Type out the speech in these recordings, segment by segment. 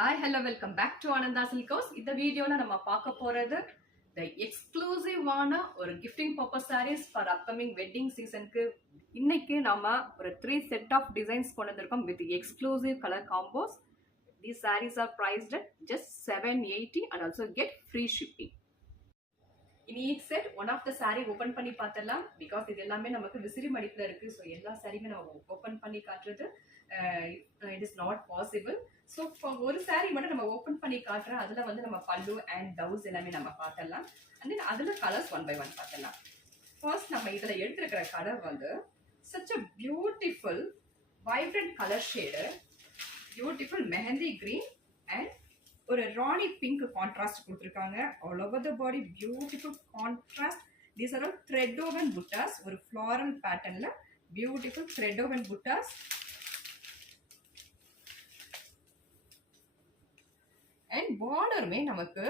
Hi, hello, welcome back to Ananda Silkos. இந்த வீடியோல நம்ம பார்க்க போறது the எக்ஸ்க்ளூசிவான ஒரு gifting purpose sarees for upcoming wedding seasonக்கு. இன்னைக்கு நாம ஒரு 3 set of designs கொண்டு வந்திருக்கோம் with exclusive color combos. These sarees are priced at just 780 and also get free shipping. In each set, one of the saree open பண்ணி பார்த்தலாம் because இது எல்லாமே நமக்கு விசிறி மடிப்புல இருக்கு. ஸோ எல்லா சாரியுமே நம்ம ஓப்பன் பண்ணி காட்டுறது it is not possible. So ஒரு சாரி மட்டும் நம்ம ஓப்பன் பண்ணி காட்டுறோம். அதில் வந்து நம்ம பல்லு அண்ட் பிளவுஸ் எல்லாமே நம்ம பார்த்துடலாம். அண்ட் தென் அதில் கலர்ஸ் ஒன் பை ஒன் பார்த்துடலாம். ஃபர்ஸ்ட் நம்ம இதில் எடுத்துருக்கிற கலர் வந்து such a beautiful vibrant color shade, beautiful mehendi green and ஒரு ராணி பிங்க் கான்ட்ராஸ்ட் கொடுத்துருக்காங்க. All over the body beautiful contrast. These are all thread woven buttas. ஒரு floral பேட்டர்ன்ல beautiful thread woven buttas. And பார்டருமே நமக்கு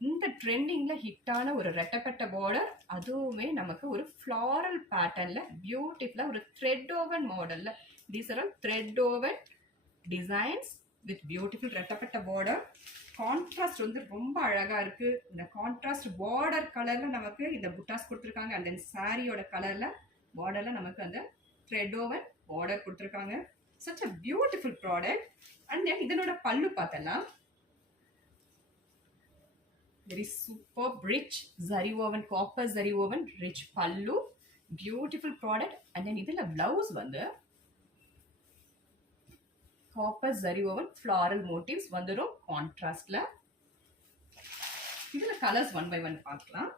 இந்த ட்ரெண்டிங்ல ஹிட்டான ஒரு ரெட்டப்பட்ட பார்டர், அதுவுமே நமக்கு ஒரு ஃப்ளாரல் பேட்டர்ன்ல பியூட்டிஃபுல்லா ஒரு த்ரெட் ஓவன் மாடல்ல. These are all thread woven designs with beautiful ரெட்டப்பட்ட border. கான்ட்ராஸ்ட் வந்து ரொம்ப அழகா இருக்கு. இந்த கான்ட்ராஸ்ட் பார்டர் கலர்ல நமக்கு இந்த புட்டாஸ் கொடுத்துருக்காங்க. அண்ட் தென் சாரியோட கலர்ல பார்டர்ல நமக்கு அந்த த்ரெட் ஓவன் பார்டர் கொடுத்துருக்காங்க. such a beautiful product. And then இதனோட பல்லு பார்த்தலாம். very superb rich zari woven, copper zari woven rich pallu, beautiful product. and then இதுல blouse வந்து copper zari woven floral motifs வந்துரும் கான்ட்ராஸ்ட்ல. இதுல கலர்ஸ் ஒன் பை ஒன் பார்க்கலாம்.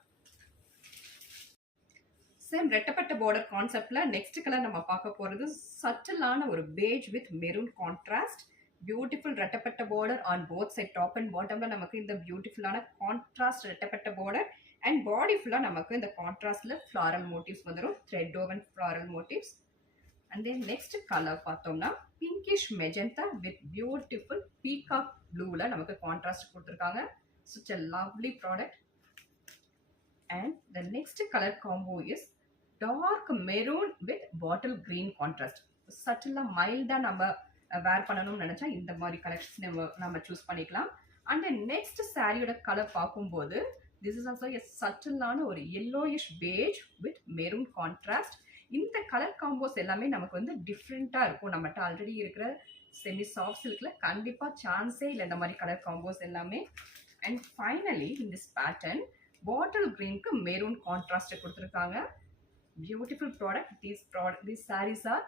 சேம் ரெட்டப்பட்ட பார்டர் கான்செப்ட்ல நெக்ஸ்ட் கலர் நம்ம பார்க்க போறது சட்டிலான ஒரு beige with maroon contrast. Beautiful ரெட்டப்பட்ட border on both side, top and பாட்டம்ல நமக்கு இந்த பியூட்டிஃபுல்லான கான்ட்ராஸ்ட் ரெட்டப்பட்ட பார்டர் அண்ட் பாடி ஃபுல்லா நமக்கு இந்த கான்ட்ராஸ்ட்ல ஃப்ளாரல் மோட்டிவ்ஸ் வந்துடும், thread woven floral motifs. And then next color பார்த்தோம்னா pinkish magenta with beautiful peacock blueல நமக்கு contrast கொடுத்திருக்காங்க. such a lovely product. and the next color combo is dark maroon with bottle green contrast. சட்டிலா மைல்டா நம்ம வேர் பண்ணணும்னு நினைச்சா இந்த மாதிரி collections நம்ம choose பண்ணிக்கலாம். and then next சாரியோட கலர் பார்க்கும்போது this is also a சட்டிலான ஒரு yellowish beige with maroon contrast. இந்த கலர் காம்போஸ் எல்லாமே நமக்கு வந்து டிஃப்ரெண்டா இருக்கும். நம்மகிட்ட ஆல்ரெடி இருக்கிற செமி சாஃப்ட் சில்க்ல கண்டிப்பா சான்ஸே இல்லை இந்த மாதிரி கலர் காம்போஸ் எல்லாமே. And finally in this pattern bottle கிரீனுக்கு மெரூன் கான்ட்ராஸ்ட் கொடுத்துருக்காங்க. Beautiful product. These saris are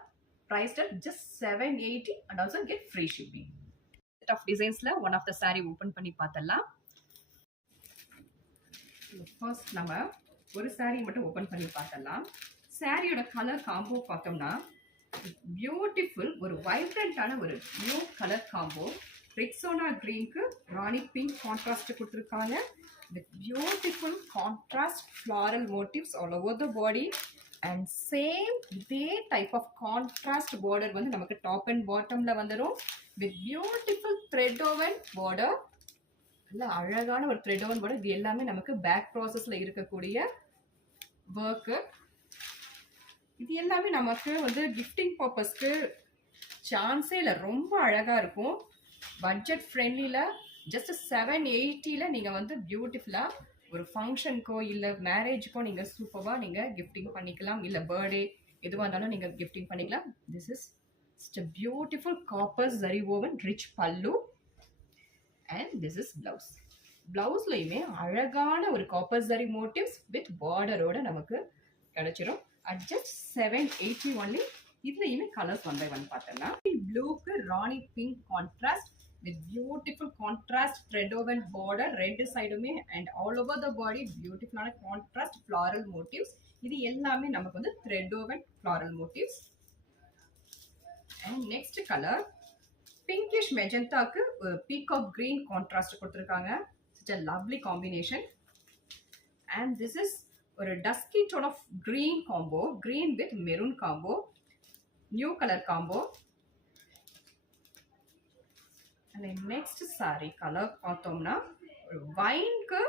priced at just 780 and also get free shipping. set of designsல one of the saree open பண்ணி பார்த்தலாம். ஃபர்ஸ்ட் நம்ம ஒரு saree மட்டும் open பண்ணி பார்த்தலாம். சாரியோட கலர் காம்போ பார்த்தோம்னா பியூட்டிஃபுல் ஒரு வைப்ரண்டான ஒரு நியூ கலர் காம்போ. ரெக்ஸோனா கிரீனுக்கு ராணி பிங்க் கான்ட்ராஸ்ட் கொடுத்துருக்காங்க. With beautiful contrast floral motifs all over the body. And same இதே டைப் ஆஃப் கான்ட்ராஸ்ட் பார்டர் வந்து நமக்கு டாப் அண்ட் பாட்டம்ல வந்துடும் with beautiful thread woven border. நல்ல அழகான ஒரு த்ரெட் ஓவன் பார்டர். இது எல்லாமே நமக்கு பேக் ப்ராசஸ்ல இருக்கக்கூடிய ஒர்க்கு. இது எல்லாமே நமக்கு வந்து கிஃப்டிங் பர்பஸ்க்கு சான்ஸே இல்லை, ரொம்ப அழகா இருக்கும். பட்ஜெட் ஃப்ரெண்ட்லியில் ஜஸ்ட் 780ல நீங்கள் வந்து பியூட்டிஃபுல்லா ஒரு ஃபங்க்ஷனுக்கோ இல்லை மேரேஜுக்கோ நீங்கள் சூப்பராக நீங்கள் கிஃப்டிங் பண்ணிக்கலாம். இல்லை பர்த்டே எதுவாக இருந்தாலும் நீங்கள் கிஃப்டிங் பண்ணிக்கலாம். This is such a beautiful copper zari woven rich pallu and this is blouse. பிளவுஸ்லையுமே அழகான ஒரு காப்பர் ஜரி மோட்டிவ்ஸ் வித் பார்டரோட நமக்கு கிடைச்சிரும். at just 780 only. இதுலயுமே கலர்ஸ் ஒன் பை ஒன் பார்த்தோம்னா ப்ளூக்கு rani pink contrast with beautiful contrast thread woven border ரெண்டு சைடுமே and all over the body பியூட்டிஃபுல்லான கான்ட்ராஸ்ட் ஃப்ளாரல் மோட்டிவ்ஸ். இது எல்லாமே நமக்கு வந்து thread woven floral motifs. And next colour pinkish மெஜந்தாக்கு பீகாக் கிரீன் கான்ட்ராஸ்ட் கொடுத்துருக்காங்க. such a lovely combination. and this is ஒரு dusky tone of green combo, green with maroon combo, new colour combo. Next sari colour பார்த்தோம்னா ஒரு வைன்க்கு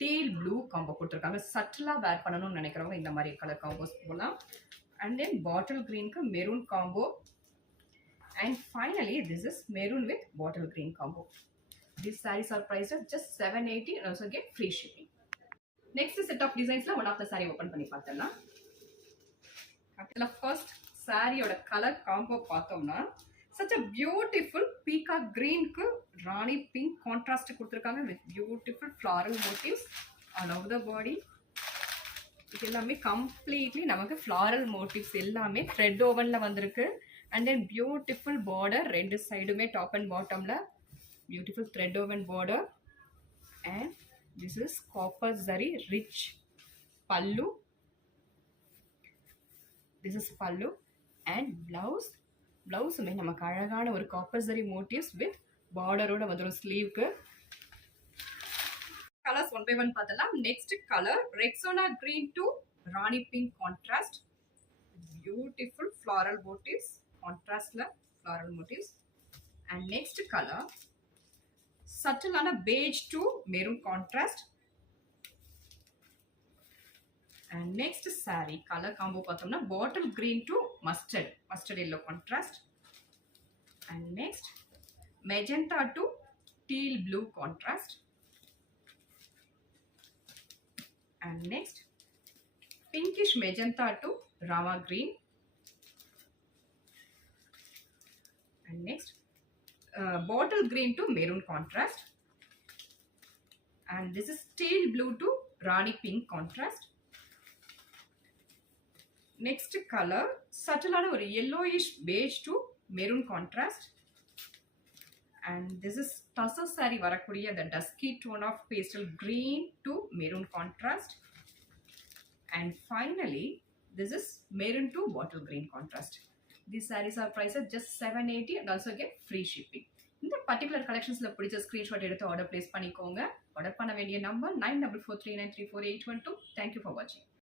deal blue combo கொடுத்துருக்காங்க. சட்டிலா வேர் பண்ணணும்னு நினைக்கிறவங்க இந்த மாதிரி கலர் காம்போஸ் போகலாம். அண்ட் தென் பாட்டில் கிரீனுக்கு maroon combo. And finally, this is maroon with bottle green combo. These sarees are priced at just 780 and also get free shipping. Next set of designs la one of the saree open பண்ணி பார்த்தலாம். அதுல first saree ஓட color combo பார்த்தோம்னா such a beautiful peacock green க்கு ராணி pink contrast கொடுத்திருக்காங்க with beautiful floral motifs all over the body. இது எல்லாமே completely நமக்கு floral motifs எல்லாமே thread wovenல வந்திருக்கு. And then beautiful border ரெண்டு சைடுமே top and bottomல beautiful thread woven border. And this is copper zari rich pallu. This is pallu and blouse. Blouse உமே நமக்கு அழகான ஒரு copper zari motifs with border ஓட வந்துரும் sleeve க்கு. Colors one by one பார்த்தலாம். Next color Rexona green to Rani pink contrast. Beautiful floral motifs. Contrast la floral motifs. And next color subtle ana beige to maroon contrast. And next saree color combo பார்த்தோம்னா bottle green to mustard yellow contrast. And next magenta to teal blue contrast. And next pinkish magenta to rama green. And next bottle green to maroon contrast. And this is teal blue to rani pink contrast. Next color subtle ana ஒரு yellowish beige to maroon contrast. And this is tussar saree varakuriya the dusky tone of pastel green to maroon contrast. And finally this is maroon to bottle green contrast. These sarees are priced at just 780 and also get free shipping. இந்த particular கலெக்ஷன்ஸ்ல பிடிச்ச screenshot எடுத்து order place பண்ணிக்கோங்க. Order பண்ண வேண்டிய number 9443934812. Thank you for watching.